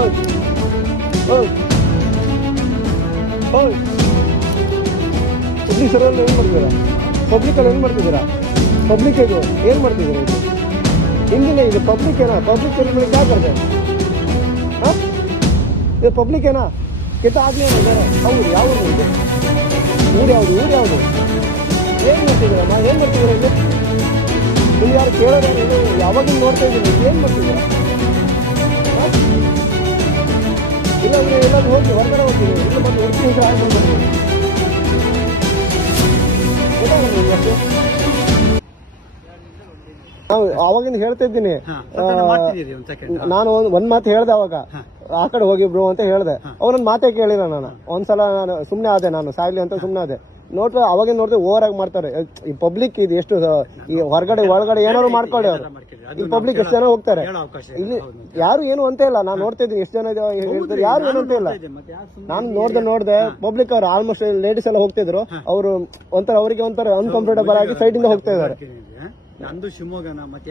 ಓಯ್ ಓಯ್ ಓಯ್ ಪಬ್ಲಿಕ್ ಸರ್ವಲ್ಲಿ ಏನು ಮಾಡ್ತೀರಾ? ಪಬ್ಲಿಕಲ್ಲಿ ಏನು ಮಾಡ್ತಿದ್ದೀರಾ? ಪಬ್ಲಿಕ್ ಇದು ಏನು ಮಾಡ್ತಿದ್ದೀರಾ? ಇದು ಹಿಂದಿನ ಇದು ಪಬ್ಲಿಕ್ ಏನಾ? ಪಬ್ಲಿಕ್ ಸೆಲೆಬ್ರಿಟಿ क्या करते हैं? हाँ ಇದು ಪಬ್ಲಿಕ್ ಏನಾ? ಕೆಟ್ಟ ಆಜ್ಞೆ ಇದ್ದಾರೆ. ಹೌದು ಯಾವ ಊರು? ಊರು ಯಾವುದು? ಊರು ಯಾವುದು? ಏನು ಮಾಡ್ತಿದ್ದೀರಾ? ನಾನು ಏನು ಮಾಡ್ತಿದ್ದೀರಾ? ಇಲ್ಲಿ ಇಲ್ಲಿ ಯಾರು ಕೇಳೋದು? ಯಾವಾಗಿಂದ ನೋಡ್ತಾ ಇದ್ದೀನಿ, ಏನು ಮಾಡ್ತಿದ್ದೀರಾ? ಇಲ್ಲಾಂದ್ರೆ ಎಲ್ಲಾದ್ರೂ ಹೋಗಿ ಹೊರಗಡೆ ಹೋಗ್ತೀನಿ, ಇಲ್ಲ ಮತ್ತೆ ಹೊರಗೆ ಹಾಳು ಮಾಡ್ಬೋದು. ನಾವು ಅವಾಗಿಂದ ಹೇಳ್ತಾ ಇದ್ದೀನಿ, ನಾನು ಒಂದ್ ಮಾತು ಹೇಳ್ದೆ ಅವಾಗ, ಆ ಕಡೆ ಹೋಗಿ ಬ್ರೋ ಅಂತ ಹೇಳ್ದೆ. ಅವನೊಂದು ಮಾತೇ ಕೇಳಿಲ್ಲ ನಾನು. ಒಂದ್ಸಲ ನಾನು ಸುಮ್ನೆ ಆದೆ, ನಾನು ಸಾಯ್ಲಿ ಅಂತ ಸುಮ್ನೆ ಆದೆ. ನೋಡ್ರೆ ಅವಾಗಿಂದ ನೋಡಿದ್ರೆ ಓವರ್ ಆಗಿ ಮಾಡ್ತಾರೆ. ಈ ಪಬ್ಲಿಕ್ ಇದು ಎಷ್ಟು ಈ ಹೊರಗಡೆ ಒಳಗಡೆ ಏನಾದ್ರು ಮಾಡ್ಕೊಳ್ಳಿ ಅವ್ರು. ಈ ಪಬ್ಲಿಕ್ ಎಷ್ಟು ಜನ ಹೋಗ್ತಾರೆ ಇಲ್ಲಿ, ಯಾರು ಏನು ಅಂತ ಇಲ್ಲ. ನಾನು ನೋಡ್ತಾ ಇದ್ದೀನಿ ಎಷ್ಟು ಜನ ಹೇಳ್ತಾರೆ, ಯಾರು ಏನು ಅಂತ ಇಲ್ಲ. ನಾನು ನೋಡ್ದೆ ಪಬ್ಲಿಕ್ ಅವ್ರು ಆಲ್ಮೋಸ್ಟ್ ಲೇಡೀಸ್ ಎಲ್ಲ ಹೋಗ್ತಿದ್ರು. ಅವರು ಅವರಿಗೆ ಒಂಥರ ಅನ್ಕಂಫರ್ಟಬಲ್ ಆಗಿ ಸೈಡ್ ಇಂದ ಹೋಗ್ತಾ ಇದಾರೆ. ನಂದು ಶಿವಮೊಗ್ಗನ ಮತ್ತೆ